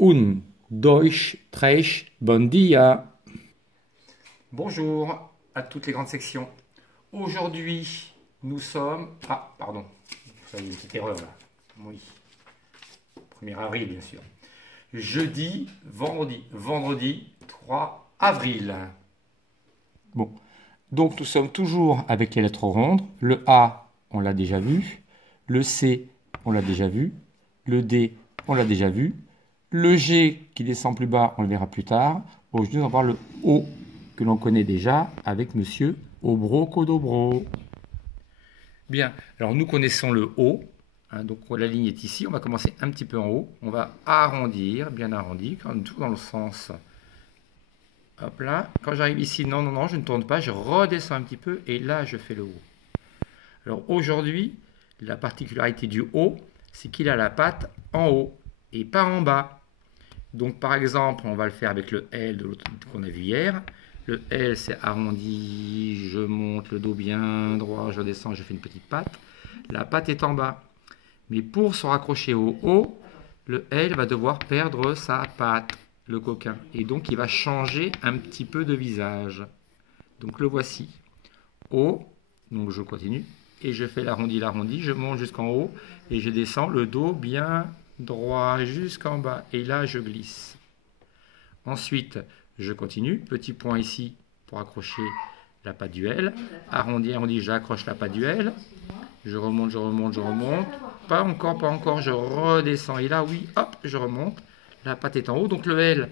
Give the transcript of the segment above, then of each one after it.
Un, deux, trois, bon dia. Bonjour à toutes les grandes sections. Aujourd'hui, nous sommes... Ah, pardon, ça y est, une petite erreur là. Oui, 1er avril bien sûr. Jeudi, vendredi 3 avril. Bon, donc nous sommes toujours avec les lettres rondes. Le A, on l'a déjà vu. Le C, on l'a déjà vu. Le D, on l'a déjà vu. Le G qui descend plus bas, on le verra plus tard. Aujourd'hui, on va voir le O que l'on connaît déjà avec Monsieur Obrocodobro. Bien, alors nous connaissons le O. Donc la ligne est ici. On va commencer un petit peu en haut. On va arrondir, bien arrondi, comme tout dans le sens. Hop là. Quand j'arrive ici, non, je ne tourne pas. Je redescends un petit peu et là, je fais le O. Alors aujourd'hui, la particularité du O, c'est qu'il a la patte en haut et pas en bas. Donc par exemple, on va le faire avec le L de l'autre qu'on a vu hier. Le L, c'est arrondi, je monte le dos bien droit, je descends, je fais une petite patte. La patte est en bas. Mais pour se raccrocher au O, le L va devoir perdre sa patte, le coquin. Et donc il va changer un petit peu de visage. Donc le voici. O, donc je continue. Et je fais l'arrondi, je monte jusqu'en haut. Et je descends le dos bien droit jusqu'en bas. Et là, je glisse. Ensuite, je continue. Petit point ici pour accrocher la patte du L. Arrondi, j'accroche la patte du L. Je remonte. Pas encore. Je redescends. Et là, oui, hop, je remonte. La patte est en haut. Donc le L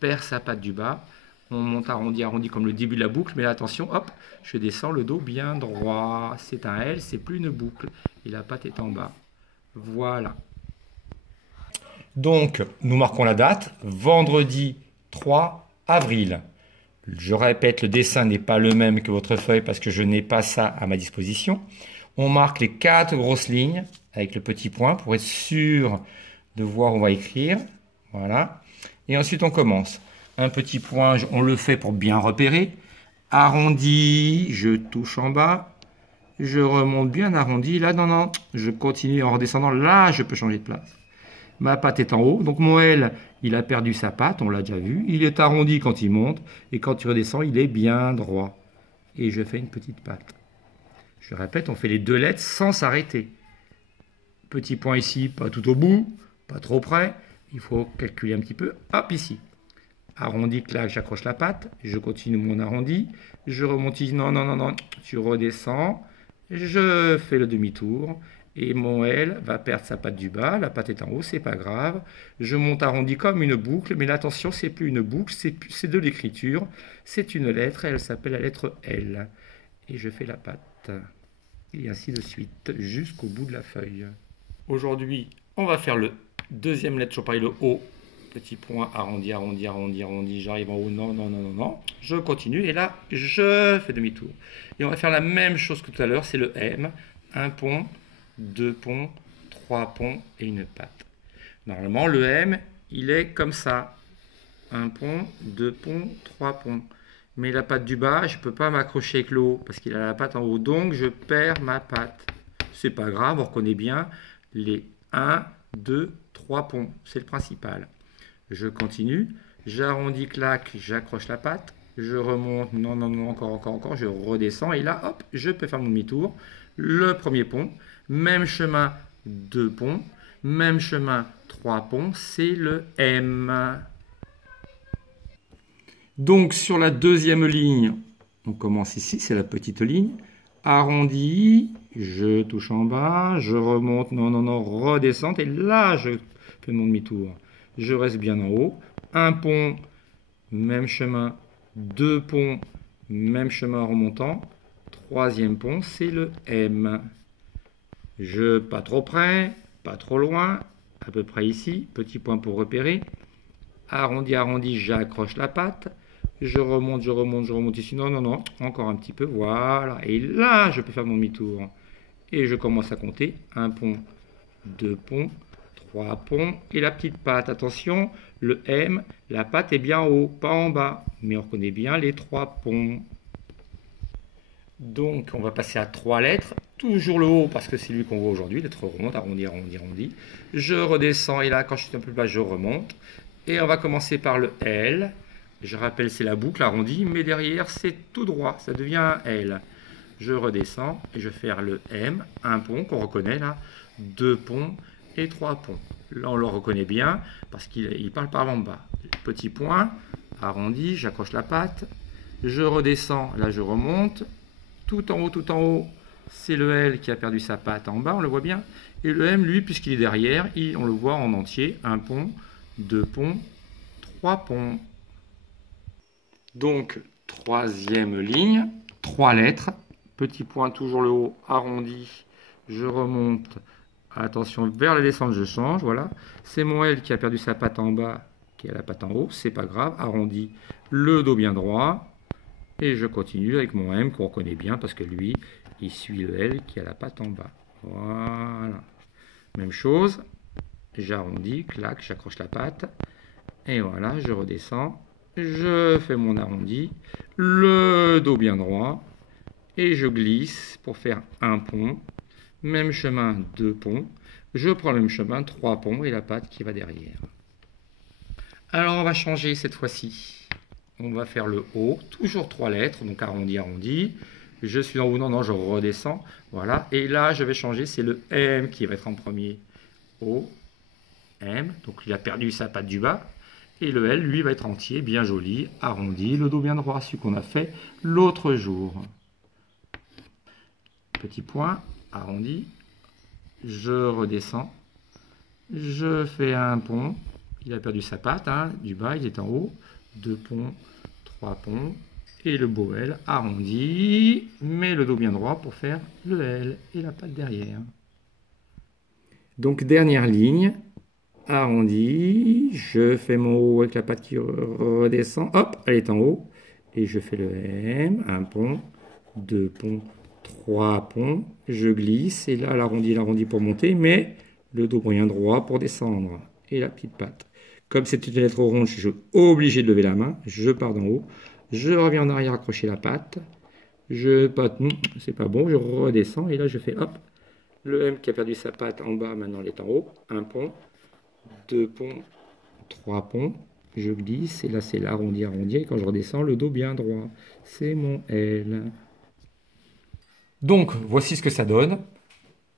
perd sa patte du bas. On monte arrondi comme le début de la boucle. Mais là, attention, hop, je descends le dos bien droit. C'est un L, c'est plus une boucle. Et la patte est en bas. Voilà. Donc, nous marquons la date. Vendredi 3 avril. Je répète, le dessin n'est pas le même que votre feuille parce que je n'ai pas ça à ma disposition. On marque les 4 grosses lignes avec le petit point pour être sûr de voir où on va écrire. Voilà. Et ensuite, on commence. Un petit point, on le fait pour bien repérer. Arrondi, je touche en bas. Je remonte bien arrondi. Là, non, je continue en redescendant. Là, je peux changer de place. Ma patte est en haut. Donc mon L, il a perdu sa patte, on l'a déjà vu. Il est arrondi quand il monte. Et quand il redescend, il est bien droit. Et je fais une petite patte. Je répète, on fait les 2 lettres sans s'arrêter. Petit point ici, pas tout au bout, pas trop près. Il faut calculer un petit peu. Hop, ici. Arrondi, clac, j'accroche la patte. Je continue mon arrondi. Je remonte ici. Non. Tu redescends. Je fais le demi-tour. Et mon L va perdre sa patte du bas. La patte est en haut, c'est pas grave. Je monte arrondi comme une boucle. Mais là, attention, c'est plus une boucle, c'est de l'écriture. C'est une lettre. Elle s'appelle la lettre L. Et je fais la patte. Et ainsi de suite, jusqu'au bout de la feuille. Aujourd'hui, on va faire le deuxième lettre, toujours pareil, le O. Petit point, arrondi, j'arrive en haut, non. Je continue, et là, je fais demi-tour. Et on va faire la même chose que tout à l'heure, c'est le M. Un pont, 2 ponts, 3 ponts et une patte. Normalement, le M, il est comme ça. Un pont, 2 ponts, 3 ponts. Mais la patte du bas, je ne peux pas m'accrocher avec le haut parce qu'il a la patte en haut. Donc, je perds ma patte. C'est pas grave, on reconnaît bien les 1, 2, 3 ponts. C'est le principal. Je continue. J'arrondis, clac, j'accroche la patte. Je remonte, non, encore. Je redescends et là, hop, je peux faire mon demi-tour. Le premier pont, même chemin, 2 ponts. Même chemin, 3 ponts. C'est le M. Donc sur la deuxième ligne, on commence ici, c'est la petite ligne. Arrondi, je touche en bas, je remonte, non, redescente. Et là, je fais mon demi-tour. Je reste bien en haut. Un pont, même chemin. 2 ponts, même chemin en remontant. Troisième pont, c'est le M. Pas trop près, pas trop loin, à peu près ici. Petit point pour repérer. Arrondi, j'accroche la patte. Je remonte ici. Non, encore un petit peu. Voilà. Et là, je peux faire mon demi-tour. Et je commence à compter. 1 pont, 2 ponts, 3 ponts. Et la petite patte. Attention, le M, la patte est bien en haut, pas en bas. Mais on reconnaît bien les 3 ponts. Donc, on va passer à 3 lettres. Toujours le haut, parce que c'est lui qu'on voit aujourd'hui. Lettre ronde, arrondi. Je redescends. Et là, quand je suis un peu bas, je remonte. Et on va commencer par le L. Je rappelle, c'est la boucle arrondie, mais derrière, c'est tout droit. Ça devient un L. Je redescends et je vais faire le M, un pont qu'on reconnaît là, 2 ponts et 3 ponts. Là, on le reconnaît bien parce qu'il parle par en bas. Petit point, arrondi, j'accroche la patte. Je redescends, là je remonte. Tout en haut, c'est le L qui a perdu sa patte en bas, on le voit bien. Et le M, lui, puisqu'il est derrière, on le voit en entier. Un pont, 2 ponts, 3 ponts. Donc, troisième ligne, 3 lettres. Petit point, toujours le haut, arrondi. Je remonte. Attention, vers la descente, je change. Voilà. C'est mon L qui a perdu sa patte en bas, qui a la patte en haut. C'est pas grave. Arrondi. Le dos bien droit. Et je continue avec mon M qu'on reconnaît bien parce que lui, il suit le L qui a la patte en bas. Voilà. Même chose. J'arrondis, clac, j'accroche la patte. Et voilà, je redescends. Je fais mon arrondi. Le dos bien droit. Et je glisse pour faire un pont. Même chemin, 2 ponts. Je prends le même chemin, 3 ponts et la patte qui va derrière. Alors on va changer cette fois-ci. On va faire le O, toujours 3 lettres, donc arrondi, arrondi. Je suis en haut, non, je redescends. Voilà, et là je vais changer, c'est le M qui va être en premier. O, M, donc il a perdu sa patte du bas. Et le L, lui, va être entier, bien joli, arrondi, le dos bien droit, celui qu'on a fait l'autre jour. Petit point, arrondi, je redescends, je fais un pont, il a perdu sa patte, hein, du bas, il est en haut, 2 ponts, 3 ponts, et le beau L arrondi, mais le dos bien droit pour faire le L et la patte derrière. Donc dernière ligne, arrondi, je fais mon haut avec la patte qui redescend, hop, elle est en haut, et je fais le M, un pont, 2 ponts, 3 ponts, je glisse, et là l'arrondi pour monter, mais le dos bien droit pour descendre, et la petite patte. Comme c'est une lettre ronde, je suis obligé de lever la main, je pars d'en haut, je reviens en arrière accrocher la patte, je patte, c'est pas bon, je redescends, et là je fais hop, le M qui a perdu sa patte en bas, maintenant elle est en haut, un pont, 2 ponts, 3 ponts, je glisse, et là c'est l'arrondi, arrondi, et quand je redescends, le dos bien droit, c'est mon L. Donc, voici ce que ça donne.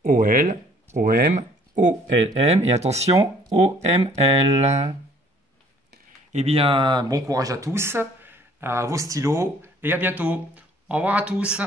OL, OM, OLM et attention, OML. Eh bien, bon courage à tous, à vos stylos et à bientôt. Au revoir à tous.